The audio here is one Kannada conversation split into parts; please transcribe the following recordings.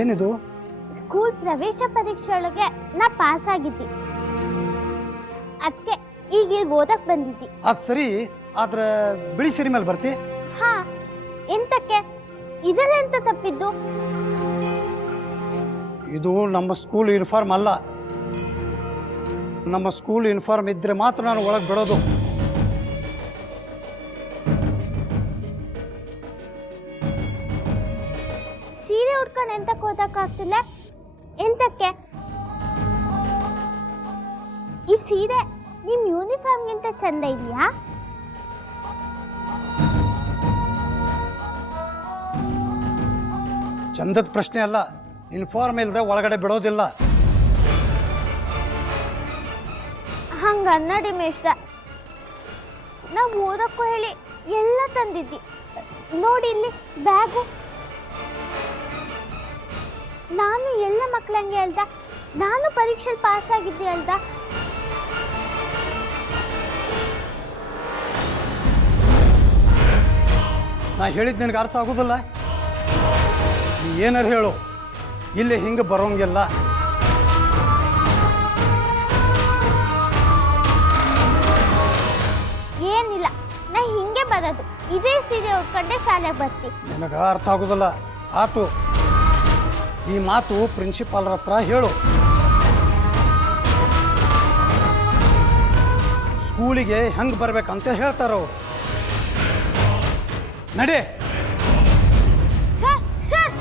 ಏನಿದು? ಸ್ಕೂಲ್ ಪ್ರವೇಶ ಪರೀಕ್ಷೆ ಒಳಗೆ ನಾ ಪಾಸ್ ಆಗಿದ್ದಿ, ಅದಕ್ಕೆ ಈಗ ಓದಕ್ ಬಂದಿದ್ದಿ. ಅದ್ ಸರಿ, ಆದ್ರ ಬಿಳಿ ಸೀರೆ ಮೇಲೆ ಬರ್ತಿ? ಹಾ, ಎಂತಕ್ಕೆ? ಇದೆಲ್ಲ ತಪ್ಪಿದ್ದು? ಇದು ನಮ್ಮ ಸ್ಕೂಲ್ ಯೂನಿಫಾರ್ಮ್ ಅಲ್ಲ. ನಮ್ಮ ಸ್ಕೂಲ್ ಯೂನಿಫಾರ್ಮ್ ಇದ್ರೆ ಮಾತ್ರ ನಾನು ಒಳಗೆ ಬಿಡೋದು. ಸೀರೆ ಉಟ್ಕೊಂಡು ಎಂತಕ್ಕೆ ಓದಕ್ಕಾಗ್ತಿಲ್ಲ? ಎಂತಕ್ಕೆ? ಈ ಸೀರೆ ನಿಮ್ ಯೂನಿಫಾರ್ಮ್ಗಿಂತ ಚಂದ ಇದೆಯಾ? ಚಂದದ ಪ್ರಶ್ನೆ ಅಲ್ಲ, ಯೂನಿಫಾರ್ಮ್ ಇಲ್ಲದೆ ಒಳಗಡೆ ಬಿಡೋದಿಲ್ಲ. ಹಂಗ ಅನ್ನಡಿ ಮೇಷ್ಟ್ರ, ನಾವು ಓದಕ್ಕೂ ಹೇಳಿ ಎಲ್ಲ ತಂದಿದ್ದಿ. ನೋಡಿ ಇಲ್ಲಿ ಬ್ಯಾಗು. ನಾನು ಎಲ್ಲ ಮಕ್ಕಳಂಗೆ ಅಲ್ದ, ನಾನು ಪರೀಕ್ಷೆಯಲ್ಲಿ ಪಾಸ್ ಆಗಿದ್ದೆ ಅಲ್ದ. ನಾ ಹೇಳಿದ್ ನಿನಗೆ ಅರ್ಥ ಆಗೋದಿಲ್ಲ? ನೀ ಏನಾರು ಹೇಳು, ಇಲ್ಲಿ ಹಿಂಗೆ ಬರೋಂಗಿಲ್ಲ. ಏನಿಲ್ಲ, ನಾ ಹಿಂಗೆ ಬರೋದು. ಇದೇ ಸೀರೆ ಉಟ್ಕೊಂಡೆ ಶಾಲೆಗೆ ಬರ್ತಿ. ನಿನಗೆ ಅರ್ಥ ಆಗೋದಿಲ್ಲ. ಆತು, ಈ ಮಾತು ಪ್ರಿನ್ಸಿಪಾಲ್ರ ಹತ್ರ ಹೇಳು. ಸ್ಕೂಲಿಗೆ ಹೆಂಗೆ ಬರ್ಬೇಕಂತ ಹೇಳ್ತಾರೋ. ನಡೆ. ಸರ್, ಸರ್,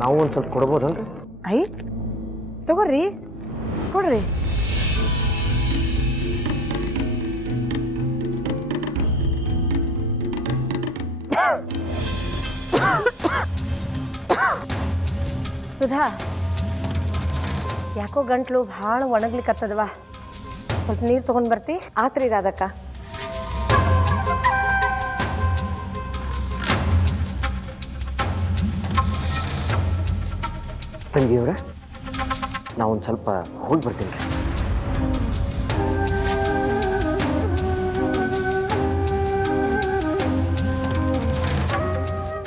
ನಾವು ಒಂದು ಸ್ವಲ್ಪ ಕೊಡ್ಬೋದಲ್ರಿ? ಐ ತಗೋರಿ, ಕೊಡ್ರಿ. ಸುಧಾ, ಯಾಕೋ ಗಂಟ್ಲು ಭಾಳ ಒಣಗ್ಲಿಕ್ಕತ್ತದವಾ, ಸ್ವಲ್ಪ ನೀರು ತಗೊಂಡ್ ಬರ್ತಿ? ಆತ್ರಿ ರಾಧಕ್ಕ. ತಂಗಿಯವ್ರ, ನಾವೊಂದು ಸ್ವಲ್ಪ ಹೋಗಿ ಬರ್ತೀನಿ ರೀ.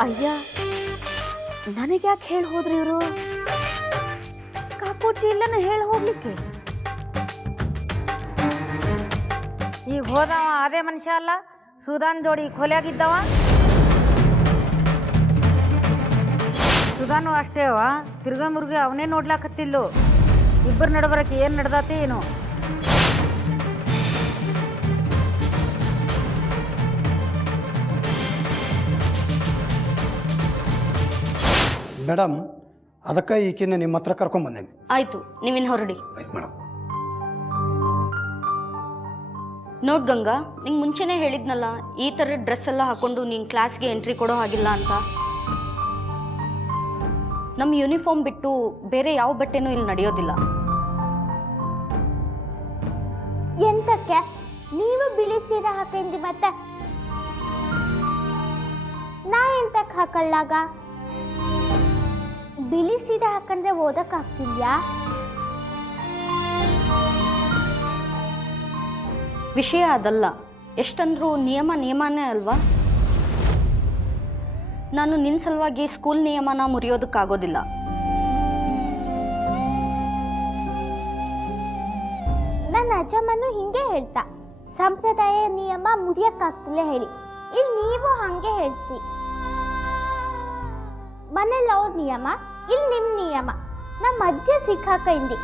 ಅಯ್ಯ, ನನಗೆ ಯಾಕೆ ಹೇಳಿ ಹೋದ್ರಿ ಇವರು? ಕಾಕೋಟಿ ಇಲ್ಲನ ಹೇಳಿ ಹೋಗ್ಲಿಕ್ಕೆ. ಈಗ ಹೋದವ ಅದೇ ಮನುಷ್ಯ ಅಲ್ಲ, ಸುಧಾನ್ ಜೋಡಿ ಕೊಲೆಯಾಗಿದ್ದವ. ಸುಧಾನು ಅಷ್ಟೇ ಅವ, ತಿರ್ಗಾ ಮುರ್ಗಿ ಅವನೇ ನೋಡ್ಲಾಕತ್ತಿಲ್ಲು. ಇಬ್ಬರು ನಡಬರಕ್ಕೆ ಏನು ನಡ್ದಾತಿ ಏನು? ಮೇಡಮ್, ಅದಕ್ಕೆ ಈಕಿನ ನಿಮ್ಮ ಹತ್ರ ಕರ್ಕೊಂಬಂದೇನೆ. ಆಯ್ತು, ನೀವಿನ್ ಹೊರಡಿ. ಆಯ್ತು ಮೇಡಮ್. ನೋಡ್ ಗಂಗಾ, ನಿಂಗೆ ಮುಂಚೆನೇ ಹೇಳಿದ್ನಲ್ಲ, ಈ ಥರ ಡ್ರೆಸ್ ಎಲ್ಲ ಹಾಕೊಂಡು ನೀನು ಕ್ಲಾಸ್ಗೆ ಎಂಟ್ರಿ ಕೊಡೋ ಹಾಗಿಲ್ಲ ಅಂತ. ನಮ್ಮ ಯೂನಿಫಾರ್ಮ್ ಬಿಟ್ಟು ಬೇರೆ ಯಾವ ಬಟ್ಟೆನೂ ಇಲ್ಲಿ ನಡೆಯೋದಿಲ್ಲ. ಎಂತಕ್ಕೆ ನೀವು ಬಿಳಿ ಸೀರೆ ಹಾಕಿಂದಿ? ಮತ್ತೆ ನಾ ಎಂತಕ್ಕೆ ಹಾಕೊಳ್ಳಾಗ? ಬಿಳಿ ಸೀರೆ ಹಾಕಂದ್ರೆ ಓದಕ್ ಆಗ್ತಿದ್ಯಾ? ವಿಷಯ ಅದಲ್ಲ, ಎಷ್ಟಂದ್ರೂ ನಿಯಮನೇ ಅಲ್ವಾ. ನಾನು ನಿನ್ನ ಸಲುವಾಗಿ ಸ್ಕೂಲ್ ನಿಯಮನ ಮುರಿಯೋದಕ್ಕಾಗೋದಿಲ್ಲ. ನನ್ನ ಅಜ್ಜಮ್ಮನು ಹಿಂಗೆ ಹೇಳ್ತಾ, ಸಂಪ್ರದಾಯ ನಿಯಮ ಮುರಿಯಕ್ಕಾಗ್ತಿಲ್ಲ ಹೇಳಿ. ಇಲ್ಲಿ ನೀವು ಹಂಗೆ ಹೇಳ್ತಿ. ಮನೇಲಿ ಅವ್ರ ನಿಯಮ, ಇಲ್ಲಿ ನಿಮ್ ನಿಯಮ, ನಮ್ಮ ಮಧ್ಯೆ ಸಿಕ್ಕಾಕಂಡಿ.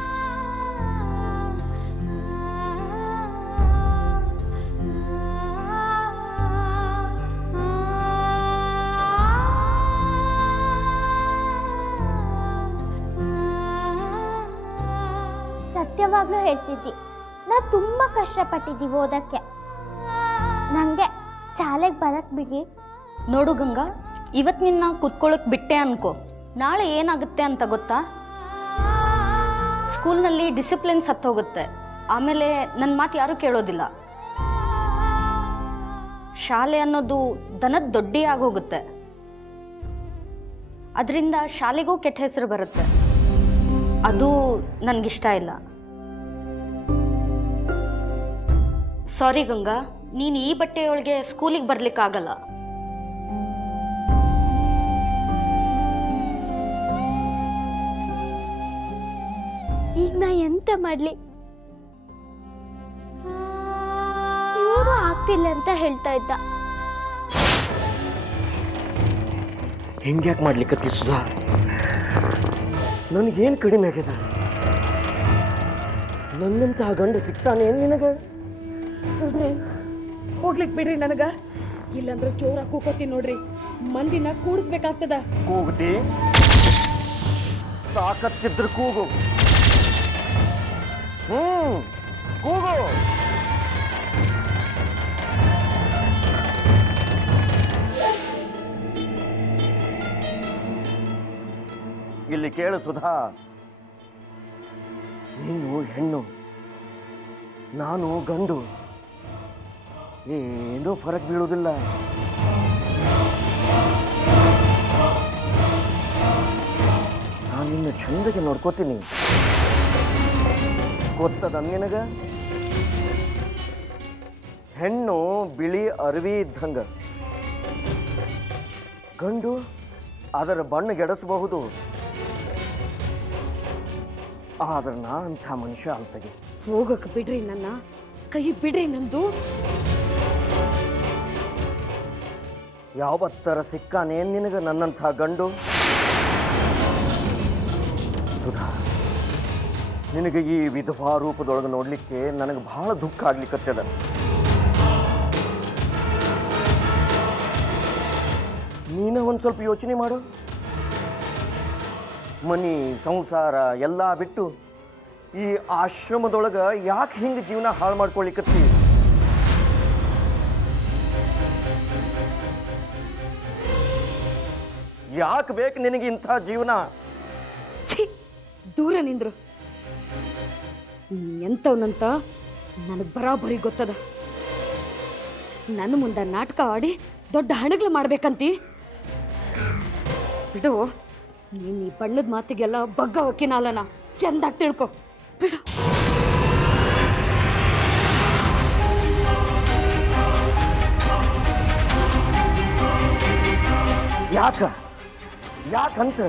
ಸತ್ಯವಾಗ್ಲೂ ಹೇಳ್ತಿದ್ದಿ, ನಾ ತುಂಬಾ ಕಷ್ಟಪಟ್ಟಿದ್ದೀವಿ ಓದಕ್ಕೆ. ನಂಗೆ ಶಾಲೆಗೆ ಬರಕ್ ಬಿಡಿ. ನೋಡು ಗಂಗಾ, ಇವತ್ತು ನಿನ್ನ ಕುತ್ಕೊಳ್ಳೋಕೆ ಬಿಟ್ಟೆ ಅನ್ಕೋ, ನಾಳೆ ಏನಾಗುತ್ತೆ ಅಂತ ಗೊತ್ತಾ? ಸ್ಕೂಲ್ನಲ್ಲಿ ಡಿಸಿಪ್ಲಿನ್ ಸತ್ತೋಗುತ್ತೆ. ಆಮೇಲೆ ನನ್ನ ಮಾತು ಯಾರೂ ಕೇಳೋದಿಲ್ಲ. ಶಾಲೆ ಅನ್ನೋದು ದನದ ದೊಡ್ಡಿ ಆಗೋಗುತ್ತೆ. ಅದರಿಂದ ಶಾಲೆಗೂ ಕೆಟ್ಟ ಹೆಸರು ಬರುತ್ತೆ. ಅದು ನನಗಿಷ್ಟ ಇಲ್ಲ. ಸಾರಿ ಗಂಗಾ, ನೀನು ಈ ಬಟ್ಟೆಯೊಳಗೆ ಸ್ಕೂಲಿಗೆ ಬರ್ಲಿಕ್ಕಾಗಲ್ಲ. ಈಗ ನಾ ಎಂತ ಮಾಡ್ಲಿ? ಇವರು ಆಗ್ತಿಲ್ಲ ಅಂತ ಹೇಳ್ತಾ ಇದ್ದ. ಹಿಂಗ್ಯಾಕೆ ಮಾಡ್ಲಿಕ್ಕತ್ತಿ ಸುಧಾ? ನನಗೇನು ಕಡಿಮೆ ಆಗ್ಯದ? ನನ್ನಂತಹ ಗಂಡು ಸಿಗ್ತಾನೆ ನಿನಗೆ? ಹೋಗ್ಲಿಕ್ ಬಿಡ್ರಿ ನನಗ, ಇಲ್ಲಂದ್ರೆ ಜೋರ ಕೂಕೋತೀನಿ ನೋಡ್ರಿ. ಮಂದಿನ ಕೂಡಿಸ್ಬೇಕಾಗ್ತದ. ಕೂಗುತ್ತಿ? ತಾಕತ್ತಿದ್ರು ಕೂಗು. ಕೂಗು. ಇಲ್ಲಿ ಕೇಳು ಸುಧಾ, ನೀನು ಹೆಣ್ಣು, ನಾನು ಗಂಡು, ಏನೂ ಫರಕ್ ಬೀಳುವುದಿಲ್ಲ. ನಾನು ನಿನ್ನ ಚಂದಗೆ ನೋಡ್ಕೋತೀನಿ. ಗೊತ್ತದ ನಿನಗ? ಹೆಣ್ಣು ಬಿಳಿ ಅರಿವಿ ಇದ್ದಂಗ, ಗಂಡು ಅದರ ಬಣ್ಣಗೆಡಸಬಹುದು. ಆದ್ರೆ ನಾ ಅಂಥ ಮನುಷ್ಯ ಅಂತಗೆ. ಹೋಗಕ್ ಬಿಡ್ರಿ ನನ್ನ, ಕೈ ಬಿಡ್ರಿ ನಂದು. ಯಾವತ್ತರ ಸಿಕ್ಕಾನೇನ್ ನಿನಗ ನನ್ನಂಥ ಗಂಡು? ಸುಧಾ, ನಿನಗೆ ಈ ವಿಧವಾ ರೂಪದೊಳಗೆ ನೋಡ್ಲಿಕ್ಕೆ ನನಗೆ ಬಹಳ ದುಃಖ ಆಗ್ಲಿಕ್ಕತ್ತದ. ನೀನ ಒಂದು ಸ್ವಲ್ಪ ಯೋಚನೆ ಮಾಡು. ಮನಿ ಸಂಸಾರ ಎಲ್ಲ ಬಿಟ್ಟು ಈ ಆಶ್ರಮದೊಳಗೆ ಯಾಕೆ ಹಿಂಗೆ ಜೀವನ ಹಾಳು ಮಾಡ್ಕೊಳ್ಳಿಕ್ಕತ್ತಿ? ಯಾಕೆ ಬೇಕು ನಿನಗೆ ಇಂಥ ಜೀವನ? ಛೀ, ದೂರ ನಿಂದ್ರು. ಎಂತವನಂತ ನನಗೆ ಬರಾಬರಿ ಗೊತ್ತದ. ನನ್ನ ಮುಂದೆ ನಾಟಕ ಆಡಿ ದೊಡ್ಡ ಹಣಗ್ಲು ಮಾಡ್ಬೇಕಂತಿ? ಬಿಡು, ನೀನ್ ಈ ಬಣ್ಣದ ಮಾತಿಗೆಲ್ಲ ಬಗ್ಗ ಹೊಕ್ಕಿನಲ್ಲ. ಚಂದಾಗಿ ತಿಳ್ಕೊ, ಬಿಡು. ಯಾಕಂತ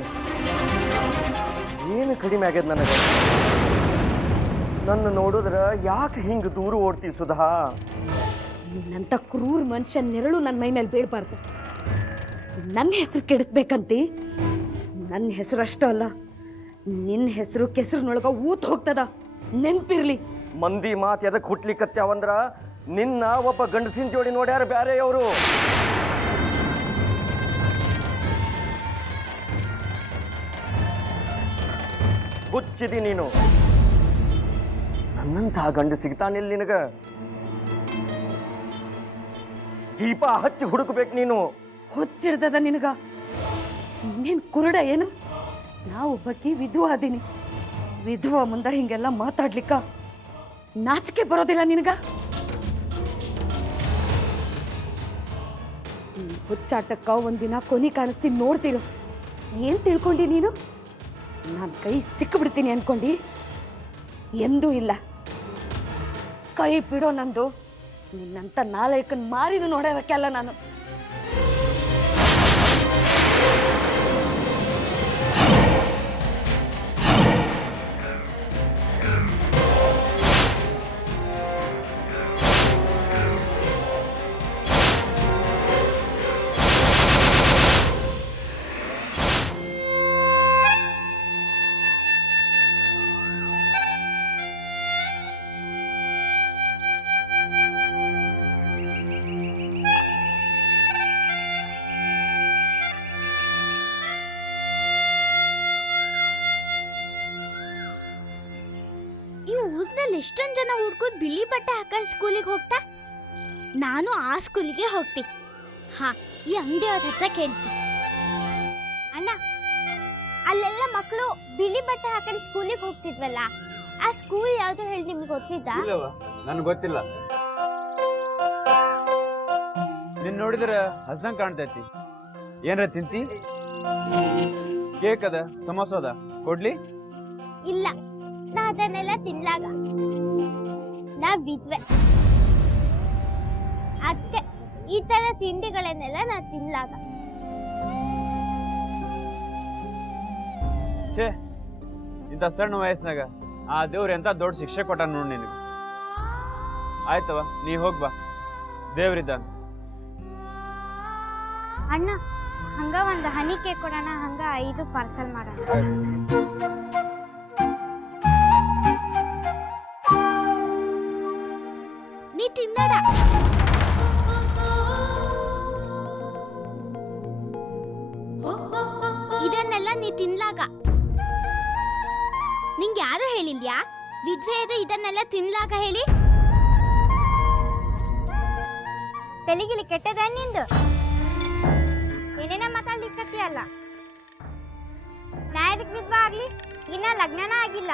ಏನು ಕಡಿಮೆ ಆಗ್ಯದ ನನಗೆ? ನನ್ನ ನೋಡಿದ್ರ ಯಾಕೆ ಹಿಂಗೆ ದೂರ ಓಡ್ತೀವಿ ಸುಧಾ? ನಿನ್ನಂತ ಕ್ರೂರ ಮನುಷ್ಯ ನೆರಳು ನನ್ನ ಮೈ ಮೇಲೆ ಬೀಳ್ಬಾರ್ದು. ನನ್ನ ಹೆಸರು ಕೆಡಿಸ್ಬೇಕಂತಿ? ನನ್ನ ಹೆಸರು ಅಷ್ಟೇ ಅಲ್ಲ, ನಿನ್ನ ಹೆಸರು ಕೆಸರಿನೊಳಗ ಊತ್ ಹೋಗ್ತದ, ನೆನ್ಪಿರ್ಲಿ. ಮಂದಿ ಮಾತು ಎದಕ್ಕೆ ಹುಟ್ಲಿಕ್ಕತ್ಯಾವಂದ್ರ ನಿನ್ನ ಒಬ್ಬ ಗಂಡಸಿನ ಜೋಡಿ ನೋಡ್ಯಾರ ಬ್ಯಾರೆಯವರು. ಹುಚ್ಚಿದಿ ನೀನು. ನನ್ನಂತಹ ಗಂಡು ಸಿಗ್ತಾನಿಲ್ಲ ನಿನಗ. ದೀಪ ಹಚ್ಚಿ ಹುಡುಕ್ಬೇಕು ನೀನು. ಹುಚ್ಚಿಡ್ದದ ನಿನಗ? ನೀನ್ ಕುರುಡ ಏನು? ನಾವು ಒಬ್ಬಕಿ ವಿಧವಾ ಅದೀನಿ. ವಿಧವಾ ಮುಂದೆ ಹಿಂಗೆಲ್ಲ ಮಾತಾಡ್ಲಿಕ್ಕ ನಾಚಿಕೆ ಬರೋದಿಲ್ಲ ನಿನಗ? ಹುಚ್ಚಾಟಕ್ಕ ಒಂದಿನ ಕೊನಿ ಕಾಣಿಸ್ತೀನಿ, ನೋಡ್ತೀರು. ಏನ್ ತಿಳ್ಕೊಂಡಿ ನೀನು? ನಾನು ಕೈ ಸಿಕ್ಕಿಬಿಡ್ತೀನಿ ಅನ್ಕೊಂಡಿ? ಎಂದೂ ಇಲ್ಲ. ಕೈ ಬಿಡೋ ನಂದು. ನಿನ್ನಂತ ನಾಲ್ಕನ್ ಮಾರಿನೂ ನೋಡೋದಕ್ಕೆಲ್ಲ ನಾನು. ಎಷ್ಟೊಂದು ಜನ ಹುಡ್ಕೋದ್ ಬಿಳಿ ಬಟ್ಟೆ ಹಾಕೊಂಡು ಸ್ಕೂಲಿಗೆ ಹೋಗ್ತಾ, ನಾನು ಆ ಸ್ಕೂಲಿಗೆ ಹೋಗ್ತೀನಿ. ಹಾ, ಈ ಅಂಗಡಿಯವ್ರ ಹತ್ರ ಕೇಳ್ತೀನಿ. ಅಣ್ಣ, ಅಲ್ಲೆಲ್ಲ ಮಕ್ಕಳು ಬಿಳಿ ಬಟ್ಟೆ ಹಾಕೊಂಡು ಸ್ಕೂಲಿಗೆ ಹೋಗ್ತಿದ್ವಲ್ಲ, ಆ ಸ್ಕೂಲ್ ಯಾವ್ದು ಹೇಳಿ ನಿಮ್ಗೆ ಗೊತ್ತಿದ್ದ? ಇಲ್ಲವ, ನನ್ಗೆ ಗೊತ್ತಿಲ್ಲ. ನಿನ್ ನೋಡಿದ್ರೆ ಹಸ್ದಂಗ್ ಕಾಣ್ತೈತಿ. ಏನ್ರ ತಿಂತಿ? ಕೇಕ್ ಅದ, ಸಮೋಸ ಅದ, ಕೊಡ್ಲಿ? ಇಲ್ಲ, ನಾ ಅದನ್ನೆಲ್ಲ ತಿನ್ಲಾಗ. ನಾ ವಿದ್ವೆ, ಅದಕ್ಕೆ ಈ ತರ ತಿಂಡಿಗಳನ್ನೆಲ್ಲ ನಾ ತಿನ್ಲಾಗ. ಛೇ, ಇಂಥ ಸಣ್ಣ ವಯಸ್ಸಿನಾಗ ಆ ದೇವ್ರ ಎಂತ ದೊಡ್ಡ ಶಿಕ್ಷೆ ಕೊಟ್ಟ ನೋಡ್ ನಿನಗೆ. ಆಯ್ತವ, ನೀ ಹೋಗ್ಬಾ, ದೇವ್ರಿದ್ದಾನ. ಅಣ್ಣ, ಹಂಗ ಒಂದು ಹನಿ ಕೇಕ್ ಕೊಡೋಣ, ಹಂಗ 5 ಪಾರ್ಸಲ್ ಮಾಡೋಣ. ನೀ ತಿನ್ನಡ. ಇದನ್ನೆಲ್ಲ ನೀ ತಿನ್ಲಾಗ. ನಿಂಗೆ ಯಾರು ಹೇಳಿಲ್ಯಾ ವಿದ್ವೆ ಇದೆ ಇದನ್ನೆಲ್ಲ ತಿನ್ಲಾಗ ಹೇಳಿ? ತೆಲಿಗಿಲಿ ಕೆಟ್ಟದ ನಿಂದು. ಏನೇನ ಮಾತಾಡ್ಲಿಕ್ಕತ್ತಿಯಲ್ಲ. ನಾ ಎದಕ್ ವಿದ್ವೆ ಆಗ್ಲಿ? ಇನ್ನ ಲಗ್ನನ ಆಗಿಲ್ಲ.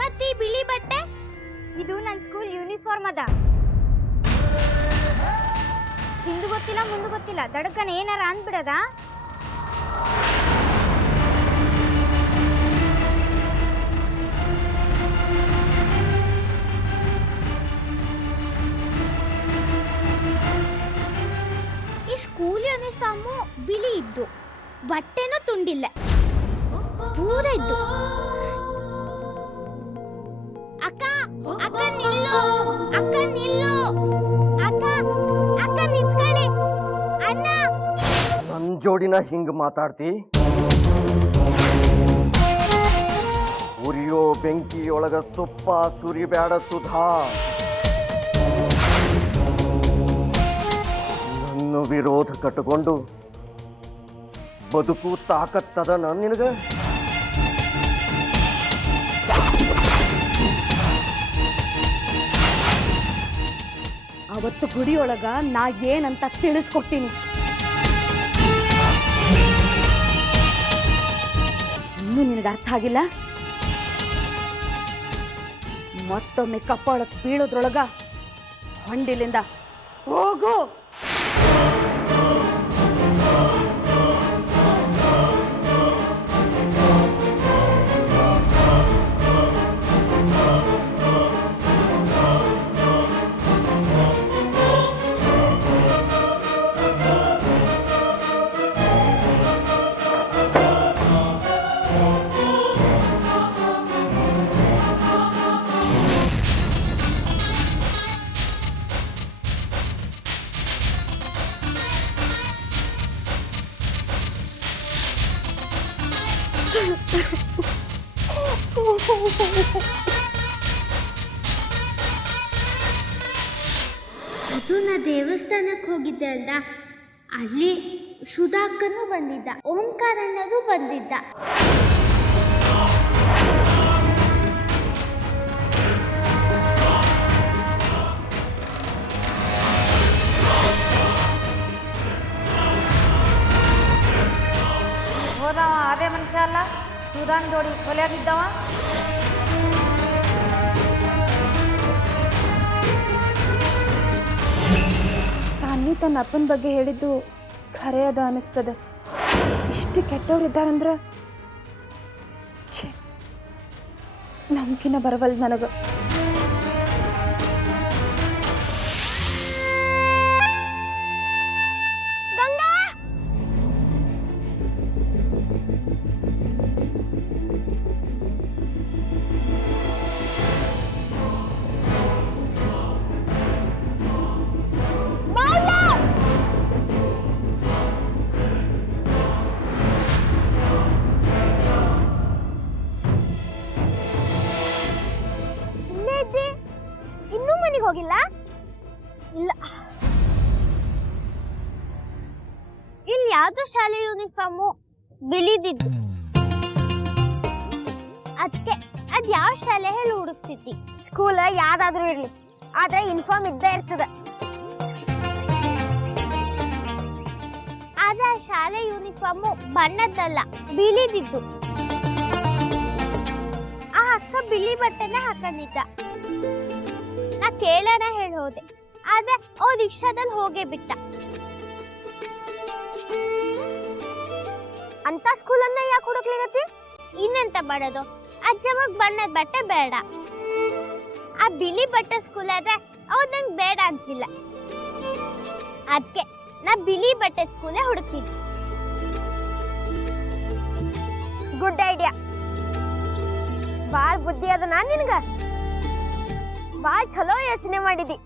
ಮತ್ತೆ ಈ ಬಿಳಿ ಬಟ್ಟೆ? ಇದು ನನ್ನ ಸ್ಕೂಲ್ ಯೂನಿಫಾರ್ಮ್ ಅದ. ಹಿಂದು ಗೊತ್ತಿಲ್ಲ ಮುಂದೆ ಗೊತ್ತಿಲ್ಲ, ದಡಕ್ಕನ ಏನಾರ ಅಂದ್ಬಿಡದ. ಈ ಸ್ಕೂಲ್ ಯೂನಿಫಾರ್ಮು ಬಿಳಿ ಇದ್ದು, ಬಟ್ಟೆನೂ ತುಂಡಿಲ್ಲ, ಪೂರ ಇದ್ದು. ಅಕ್ಕ ಅಕ್ಕ ನಿಲ್ಲು, ಅಕ್ಕ ನಿಲ್ಲು, ಅಕ್ಕ ಅಕ್ಕ ನಿಂತ್ಕೊಳ್ಳಿ. ಅಣ್ಣ, ನನ್ ಜೋಡಿನ ಹಿಂಗ್ ಮಾತಾಡ್ತಿ? ಉರಿಯೋ ಬೆಂಕಿಯೊಳಗ ತುಪ್ಪ ಸುರಿಬ್ಯಾಡ ಸುಧಾ. ನನ್ನ ವಿರೋಧ ಕಟ್ಟಿಕೊಂಡು ಬದುಕು ತಾಕತ್ತದ ನಿನಗ? ಅವತ್ತು ಗುಡಿಯೊಳಗ ನಾ ಏನಂತ ತಿಳಿಸ್ಕೊಟ್ಟಿನಿ. ಇನ್ನೂ ನಿನಗೆ ಅರ್ಥ ಆಗಿಲ್ಲ? ಮತ್ತೊಮ್ಮೆ ಕಪ್ಪಾಳಕ್ಕೆ ಬೀಳೋದ್ರೊಳಗ ಹೊಂಡಿಲಿಂದ ಹೋಗು. ಅದು ನಾ ದೇವಸ್ಥಾನಕ್ಕೆ ಹೋಗಿದ್ದೆ ಅಲ್ದ, ಅಲ್ಲಿ ಸುಧಾಕನು ಬಂದಿದ್ದ, ಓಂಕಾರಣ್ಣದು ಬಂದಿದ್ದ. ಹೋದವ ಅದೇ ಮನುಷ್ಯ ಅಲ್ಲ, ಸುಧಾನ್ ಜೋಡಿ ಕೊಲೆಯಾಗಿದ್ದವ. ಸಾನ್ವಿ ತನ್ನ ಅಪ್ಪನ ಬಗ್ಗೆ ಹೇಳಿದ್ದು ಖರೆ ಅದ ಅನಿಸ್ತದ. ಇಷ್ಟು ಕೆಟ್ಟವ್ರಿದ್ದಾರಂದ್ರೆ ಛೇ, ನಂಬಿಕೆನ ಬರವಲ್ದು ನನಗೆ. ಇನ್ನೂ ಮನೆಗೆ ಹೋಗಿಲ್ಲ? ಇಲ್ಲ, ಇಲ್ಲಿ ಯಾವ್ದು ಶಾಲೆ ಯೂನಿಫಾರ್ಮು ಬಿಳಿದಿದ್ದು, ಅದಕ್ಕೆ ಅದ್ ಯಾವ ಶಾಲೆ ಹೇಳಿ ಹುಡುಕ್ತಿದ್ದಿ. ಸ್ಕೂಲ್ ಯಾವ್ದಾದ್ರೂ ಇರ್ಲಿ, ಆದ್ರೆ ಯೂನಿಫಾರ್ಮ್ ಇದ್ದೇ ಇರ್ತದ. ಆದ್ರೆ ಆ ಶಾಲೆ ಯೂನಿಫಾರ್ಮು ಬಣ್ಣದ್ದಲ್ಲ, ಬಿಳಿದಿದ್ದು. ಅಕ್ಕ ಬಿಳಿ ಬಟ್ಟೆನ ಹಾಕೊಂಡಿದ್ದ. ನಾ ಕೇಳೋಣ ಹೇಳಿ ಹೋದೆ, ಆದ್ರೆ ಅವ್ರ ರಿಕ್ಷಾದಲ್ಲಿ ಹೋಗೇ ಬಿಟ್ಟ. ಅಂತ ಸ್ಕೂಲನ್ನ ಯಾಕೆ ಹುಡುಕ್ಲಿಗತ್ತಿ? ಇನ್ನೆಂತ ಮಾಡೋದು, ಅಜ್ಜವಾಗ ಬಣ್ಣದ ಬಟ್ಟೆ ಬೇಡ, ಆ ಬಿಳಿ ಬಟ್ಟೆ ಸ್ಕೂಲ್ ಆದ್ರೆ ಅವ್ರು ನಂಗೆ ಬೇಡ ಆಗ್ತಿಲ್ಲ. ಅದಕ್ಕೆ ನಾ ಬಿಳಿ ಬಟ್ಟೆ ಸ್ಕೂಲೇ ಹುಡುಕ್ತಿದ್ದೆ. ಗುಡ್ ಐಡಿಯಾ, ಬಾಳ್ ಬುದ್ಧಿ ಅದ. ನಾನ್ ನಿನ್ಗ ಬಾಳ್ ಚಲೋ ಯೋಚನೆ ಮಾಡಿದಿ.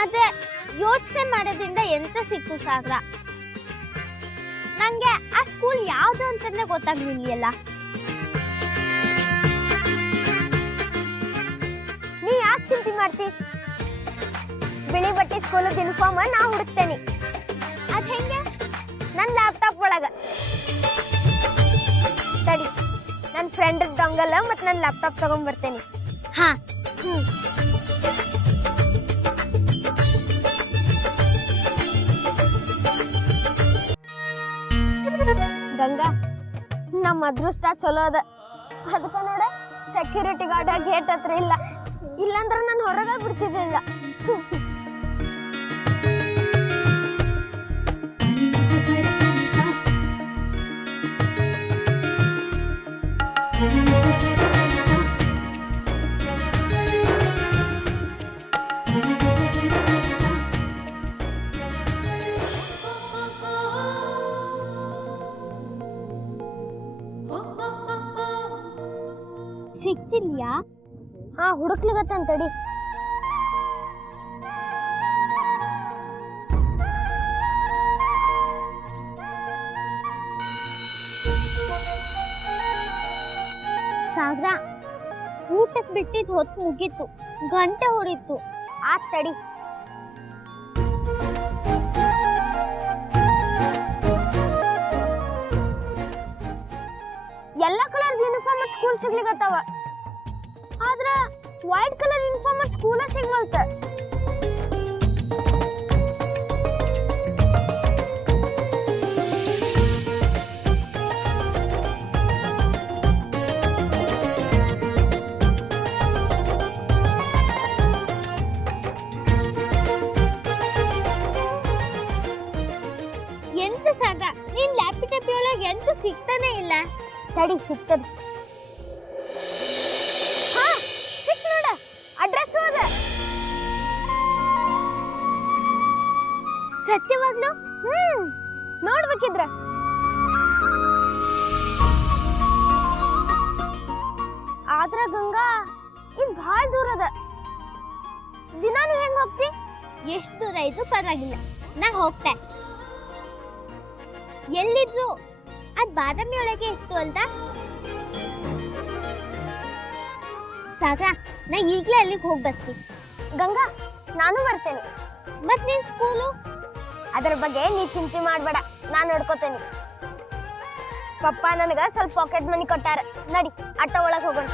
ಆದ್ರೆ ಯೋಚನೆ ಮಾಡೋದ್ರಿಂದ ಎಂತ ಸಿಕ್ತು ಸಾಗರ? ನಂಗೆ ಆ ಸ್ಕೂಲ್ ಯಾವ್ದು ಅಂತಾನೆ ಗೊತ್ತಾಗ್ಲಿಲ್ಲ. ನೀ ಯಾಕೆ ಚಿಂತೆ ಮಾಡ್ತಿ? ಬಿಳಿ ಬಟ್ಟೆ ಸ್ಕೂಲದ ಯೂನಿಫಾರ್ಮ್ ನಾ ಹುಡುಕ್ತೇನೆ. ಅದ್ ಹೆಂಗೆ? ನನ್ನ ಲ್ಯಾಪ್ಟಾಪ್ ಒಳಗ ತಡಿ, ನನ್ನ ಫ್ರೆಂಡ್ ಡಂಗಲ್ ಮತ್ತು ನನ್ನ ಲ್ಯಾಪ್ಟಾಪ್ ತಗೊಂಡ್ಬರ್ತೇನೆ. ಹಾ, ಗಂಗಾ, ನಮ್ಮ ಅದೃಷ್ಟ ಚಲೋ ಅದ. ಅದಕ್ಕೆ ನೋಡ, ಸೆಕ್ಯೂರಿಟಿ ಗಾರ್ಡ್ ಗೇಟ್ ಹತ್ರ ಇಲ್ಲ, ಇಲ್ಲಾಂದ್ರೆ ನಾನು ಹೊರಗೆ ಬಿಡ್ತಿದ್ದಿಲ್ಲ. ಸಿಕ್ತಿಲ್ಯಾ? ಹಾ, ಹುಡುಕ್ಲಿಗತ್ತಂತಡಿ. ಸಾಗರ, ಊಟಕ್ಕೆ ಬಿಟ್ಟಿದ್ ಹೊತ್ತು ಮುಗೀತು, ಗಂಟೆ ಹೊಡಿತು. ಆ ತಡಿ, ಎಲ್ಲ ಕಲರ್ ಯೂನಿಫಾರ್ಮ್ ಸ್ಕೂಲ್ ಸಿಗ್ಲಿಕತ್ತಾವ, ಆದ್ರ ವೈಟ್ ಕಲರ್ ಯೂನಿಫಾರ್ಮ್ ಸ್ಕೂಲ ಸಿಗ್ವಲ್ತ. ಎಂತ ಸಾಗ, ನೀನ್ ಲ್ಯಾಪ್ಟಾಪ್ ಒಳಗೆ ಎಂತ ಸಿಗ್ತಾನೆ ಇಲ್ಲ. ತಡಿ, ಸಿಗ್ತದೆ. ಹಾ, ಸಿಕ್ ನೋಡ, ಅಡ್ರೆಸ್ ಅದ. ಸತ್ಯವಾಗ್ಲು? ನೋಡ್ಬೇಕಿದ್ರ. ಆದ್ರ ಗಂಗಾ, ಇನ್ ಭಾಳ ದೂರ ಅದ. ದಿನಾನು ಹೆಂಗ್ ಹೋಗ್ತಿ? ಎಷ್ಟು ದೂರ ಇದ್ದು ಪರವಾಗಿಲ್ಲ, ನಾ ಹೋಗ್ತೆ. ಎಲ್ಲಿದ್ರು ಅದ್ ಬಾದಾಮಿ ಒಳಗೆ ಇತ್ತು ಅಂತ ಸಾಗ, ನಾ ಈಗ್ಲೇ ಅಲ್ಲಿಗೆ ಹೋಗಿ ಬರ್ತೀನಿ. ಗಂಗಾ, ನಾನು ಬರ್ತೇನೆ. ಮತ್ ನಿನ್ ಸ್ಕೂಲು? ಅದ್ರ ಬಗ್ಗೆ ನೀ ಚಿಂತೆ ಮಾಡ್ಬೇಡ, ನಾನ್ ನೋಡ್ಕೋತೇನೆ. ಪಪ್ಪ ನನಗ ಸ್ವಲ್ಪ ಪಾಕೆಟ್ ಮನಿ ಕೊಟ್ಟಾರ. ನಡಿ, ಆಟೋ ಒಳಗೆ ಹೋಗೋಣ.